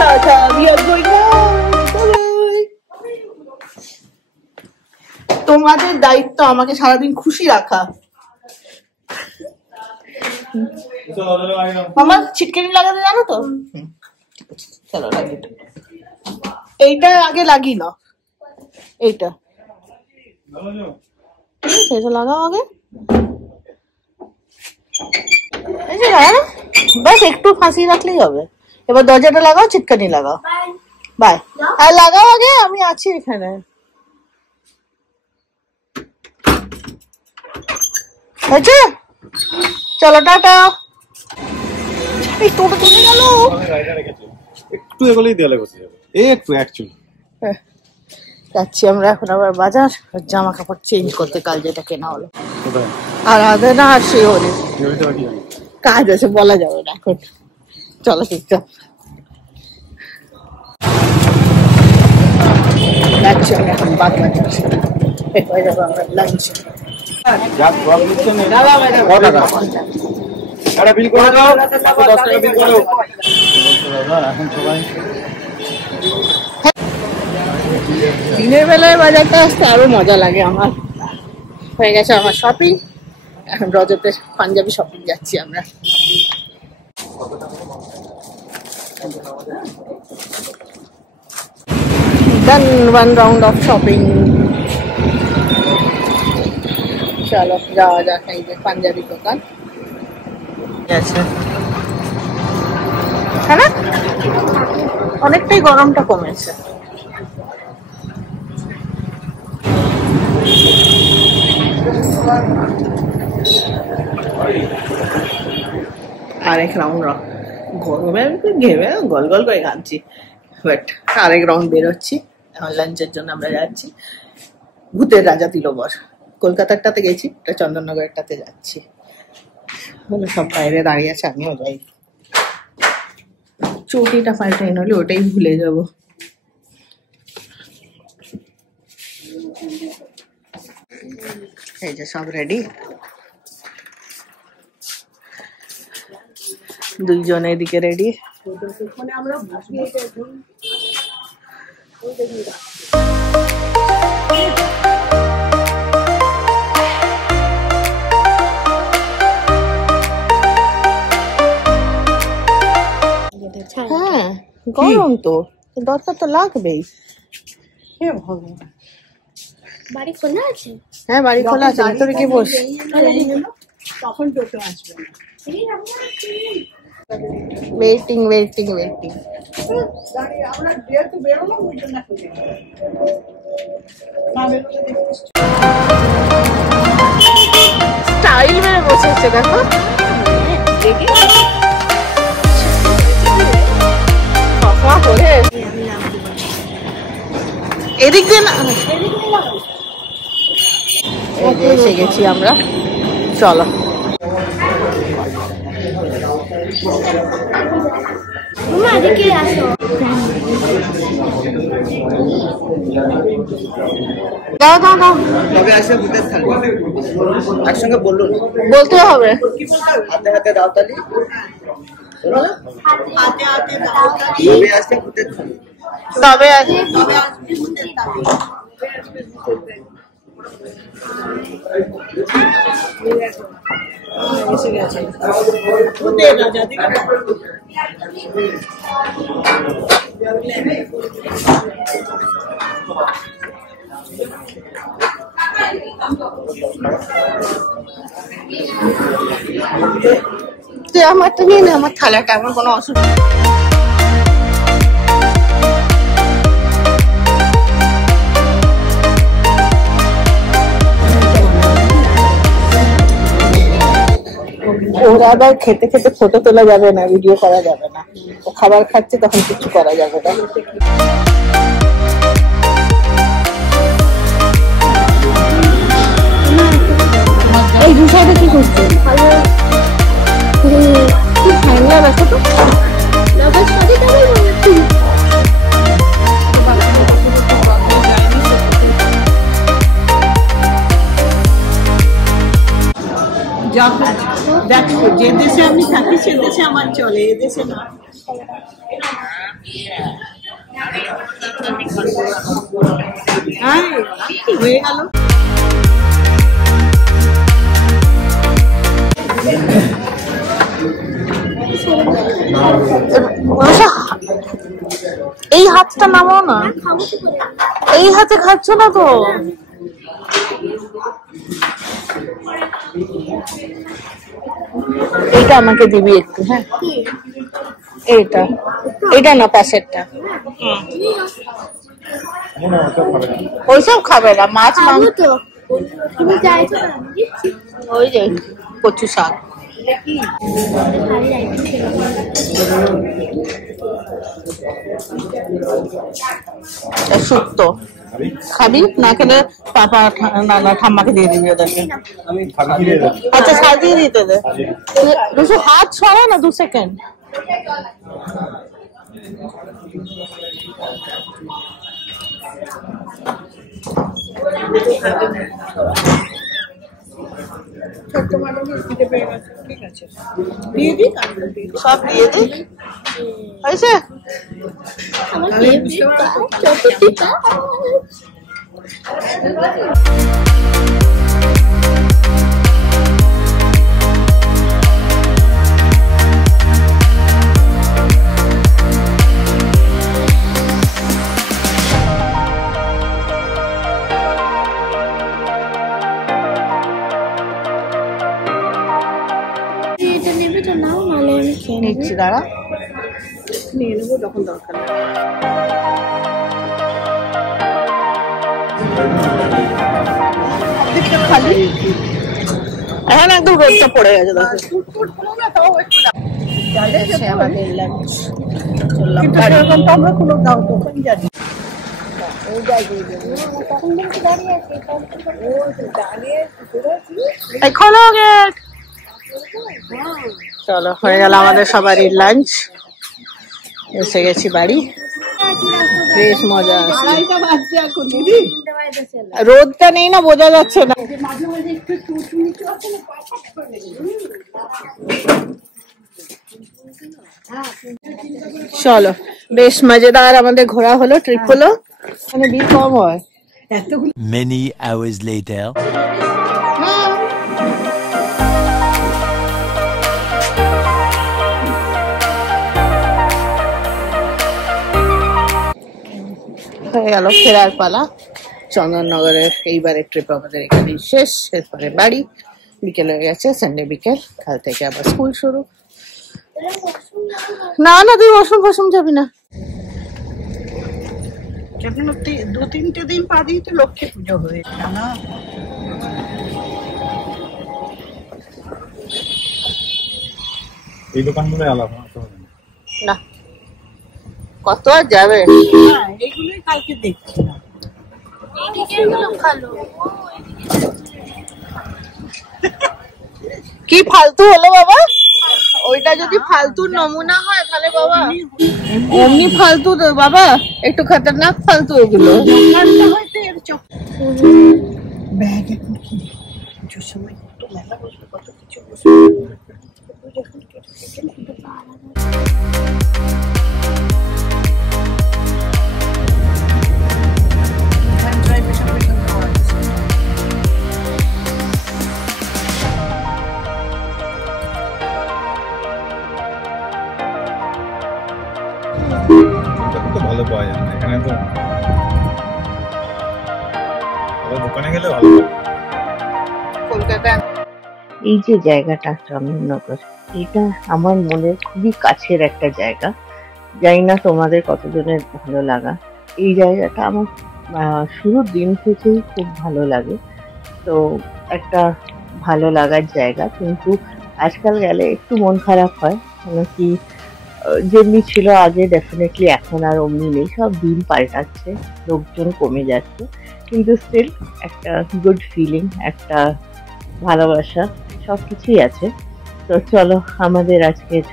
Tata, we are going now. Bye. তোমাদের দায়িত্ব আমাকে সারাদিন খুশি রাখা। মামা ছিটকানি লাগাতে জানো তো? চলো লাগিয়ে দাও। এইটা আগে লাগিয়ে নাও, এইটা সেটা লাগাও আগে। এই যে বাস একটু ফাঁসিয়ে রাখলেই হবে। এবার দরজাটা লাগাও, ছিটকানি লাগাও। বাই। আর লাগাও আগে, আমি আছি এখানে। আচ্ছা চলো টাটা। এই টোটো চলে গেল। একটু এগোলেই দেয়ালে বসে যাবে, একটু অ্যাকচুয়ালি। যাচ্ছি আমরা এখন আবার বাজার, জামা কাপড় চেঞ্জ করতে, কাল যেটা কেনা হলো। আর আগে না আর সে হলে কাজ আছে, বলা যাবে না এখন। চলো চুপচাপ যাচ্ছি আমরা এখন বাদ বাজার। হয়ে যাবো আমরা লাঞ্চ। দিনের বেলায় বাজারটা আসতে আরো মজা লাগে আমার। হয়ে গেছে আমার শপিং, এখন রজতে পাঞ্জাবি শপিং যাচ্ছি আমরা। Done one round of shopping. চলো যাওয়া যাক এই যে পাঞ্জাবি দোকান। হ্যাঁ অনেকটাই গরমটা কমেছে। আরেক রাউন্ড গরমে ঘেমে গল গল করে ঘামছি, বাট আরেক রাউন্ড বেরোচ্ছি। এখন লাঞ্চের জন্য আমরা যাচ্ছি ভূতের রাজা তিলবর। কলকাতারটাতে গেছি, এটা চন্দননগরেরটাতে যাচ্ছি। বলে সব বাইরে দাঁড়িয়ে আছে, আমিও যাই। চটিটা পাল্টাই, নইলে ওটাই ভুলে যাব। এই যে সব রেডি, দুইজন এদিকে রেডি। হ্যাঁ গরম তো, দরকার তো লাগবেই। বাড়ি খোলা আছে? হ্যাঁ বাড়ি খোলা আছে, ভিতরে গিয়ে বস। তখন টোটো আসবে না। Waiting waiting waiting. আমরা যেহেতু বেরোলাম ওই জন্য স্টাইল মেরে বসেছে দেখো। এদিক দিয়ে না, এসে গেছি আমরা। চলো এদিকে আসো। দাও দাও দাও। তবে আসে ভূতের থালি একসঙ্গে বলুন, বলতে হবে। হাতে হাতে দাও তালি, হাতে হাতে দাও তালি। তবে আসে ভূতের থালি, তবে আছে। তবে আসবে ভূতের তালি। এসে গেছে ভূতের রাজা তিলবর। তুই আমারটা নিয়ে নে, আমার থালাটা, আমার কোনো অসুবিধা। ওরা আবার খেতে খেতে ফটো তোলা যাবে না, ভিডিও করা যাবে না। ও খাবার খাচ্ছে তখন কিছু করা যাবে না। এই দু সাইডে কি করছে? কি ঠান্ডা দেখো তো। দেখো যে দেশে আমি থাকি সে দেশে আমার চলে, এ দেশে না। হয়ে গেল। এই হাতটা নামাও না, এই হাতে খাচ্ছ না তো। এইটা আমাকে দিবি একটু। হ্যাঁ, এইটা এইটা না, পাশেরটা। ওইসব খাবে না, মাছ মাংস। তুমি চাইছো না ওই যে কচু শাক। শুক্তো খাবি না? খেলে পাপা না ঠাম্মাকে দিয়ে দিবি ওদেরকে। আচ্ছা, সাজিয়ে দিতে দে। রুশু হাত সরা না 2 সেকেন্ড। সব দিয়ে দি। হয়েছে? আমার ফেভারিট এটা নেবে তো নাও, নাহলে আমি খেয়ে নেব। নিচ্ছি, দাঁড়া নিয়ে নেবো যখন দরকার। খালি এখন একদম রোদটা পড়ে গেছে। আমরা কোনো দাও তো জানি। খোলো গেট। চলো, হয়ে গেল আমাদের সবারই লাঞ্চ। এসে গেছি বাড়ি, বেশ মজা আছে। রোদটা নেই না, বোঝা যাচ্ছে না। চলো, বেশ মজাদার আমাদের ঘোরা হলো, ট্রিপ হলো। মানে বিল কম হয়। Many hours later. হয়ে গেল ফেরার পালা। চন্দননগরের এইবারের ট্রিপ আমাদের এখানেই শেষ। এরপরে বাড়ি। বিকেল হয়ে গেছে, সানডে বিকেল। কাল থেকে আবার স্কুল শুরু। না না, তুই ওয়াশরুম যাবি না। 2-3 দিন বাদেই তো লক্ষ্মী পুজো হয়েছে না? এই দোকানগুলো আলাদা না, কত আর যাবে। এইগুলোই কালকে দেখছি না। কি ফালতু হলো বাবা? ওইটা যদি ফালতু নমুনা হয় তাহলে বাবা এমনি ফালতু তো বাবা, একটু খতরনাক ফালতু এগুলো। ব্যাগ এখন কি পুজোর সময় কত মেলা বসবে, কত কিছু ভালো পাওয়া যায় না এখানে, তো দোকানে গেলে ভালো। কলকাতা এই যে জায়গাটা চন্দননগর, এটা আমার মনের খুবই কাছের একটা জায়গা। জানি না তোমাদের কতজনের ভালো লাগা। এই জায়গাটা আমার শুরুর দিন থেকেই খুব ভালো লাগে। তো একটা ভালো লাগার জায়গা, কিন্তু আজকাল গেলে একটু মন খারাপ হয়। কেন কি, যেমনি ছিল আগে ডেফিনেটলি এখন আর অমনি নেই। সব দিন পাল্টাচ্ছে, লোকজন কমে যাচ্ছে, কিন্তু স্টিল একটা গুড ফিলিং, একটা ভালোবাসা সব কিছুই আছে। তো চলো, আমাদের আজকের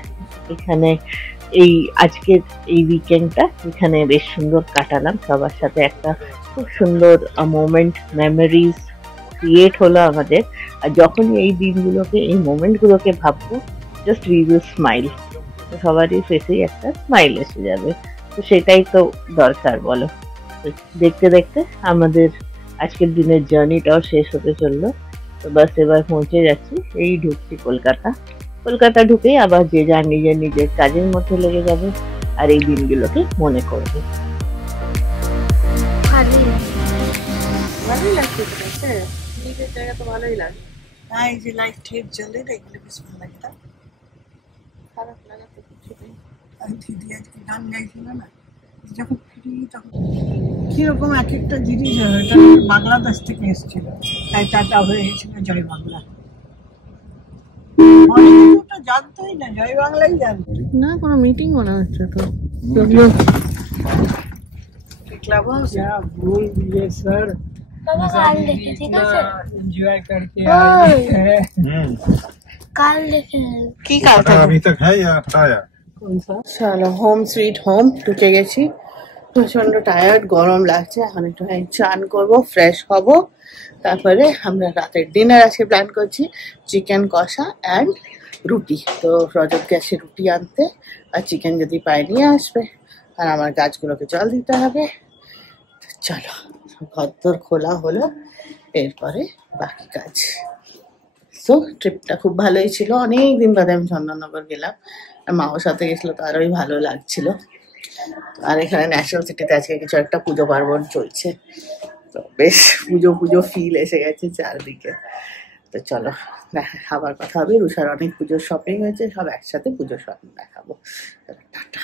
এই উইকেন্ডটা এখানে বেশ সুন্দর কাটালাম সবার সাথে। একটা খুব সুন্দর মোমেন্ট, মেমোরিজ ক্রিয়েট হলো আমাদের। আর যখনই এই দিনগুলোকে, এই মোমেন্টগুলোকে ভাববো, জাস্ট উই উইল স্মাইল। সবারই ফেসেই একটা স্মাইল এসে যাবে। তো সেটাই তো দরকার বলো। তো দেখতে দেখতে আমাদের আজকের দিনের জার্নিটাও শেষ হতে চললো। তো বাস এবার পৌঁছে যাচ্ছি, এই ঢুকছি কলকাতা। কলকাতা ঢুকেই আবার যে যার নিজের নিজের কাজের মধ্যে লেগে যাবে আর এই দিনগুলোকে মনে করবে। খালি ভালোই লাগছে, নিজের জায়গা তো ভালোই লাগে। হ্যাঁ, এই যে লাইট ঠেট জ্বলে না, এগুলো বেশ ভালো লাগে। তা খারাপ লাগা তো কিছু নেই। আর দিদি আজকে গান গাইছিল না, যখন ফিরি তখন কিরকম এক একটা জিনিস হয়। এটা বাংলাদেশ থেকে এসেছিল, তাই টাটা হয়ে গেছিল জয় বাংলা। অনেকে তো ওটা জানতোই না, জয় বাংলাই জানতো। না, কোনো মিটিং মনে হচ্ছে তো। ক্লাব হাউস भूल दिए सर, বাবা কাল দেখে, ঠিক আছে? एंजॉय करके ওই, आए हैं। কাল দেখে কি কাজ अभी तक है या हटाया? कौन सा? চলো হোম সুইট হোম ঢুকে গেছি। প্রচন্ড টায়ার্ড, গরম লাগছে। এখন একটু চান করবো, ফ্রেশ হব, তারপরে আমরা রাতের ডিনার আজকে প্ল্যান করছি চিকেন কষা অ্যান্ড রুটি। তো রজত গেছে রুটি আনতে, আর চিকেন যদি পায় নিয়ে আসবে, আর আমার গাছগুলোকে জল দিতে হবে। তো চলো, ঘরদোর খোলা হলো, এরপরে বাকি কাজ। তো ট্রিপটা খুব ভালোই ছিল, অনেক দিন বাদে আমি চন্দননগর গেলাম, আর মাও সাথে গেছিলো, তো আরোই ভালো লাগছিল। আর এখানে ন্যাশনাল সিটিতে আজকে কিছু একটা পুজো পার্বণ চলছে, তো বেশ পুজো পুজো ফিল এসে গেছে চারদিকে। তো চলো আবার কথা হবে। রুষার অনেক পুজোর শপিং হয়েছে, সব একসাথে পুজোর শপিং দেখাবো। টাটা।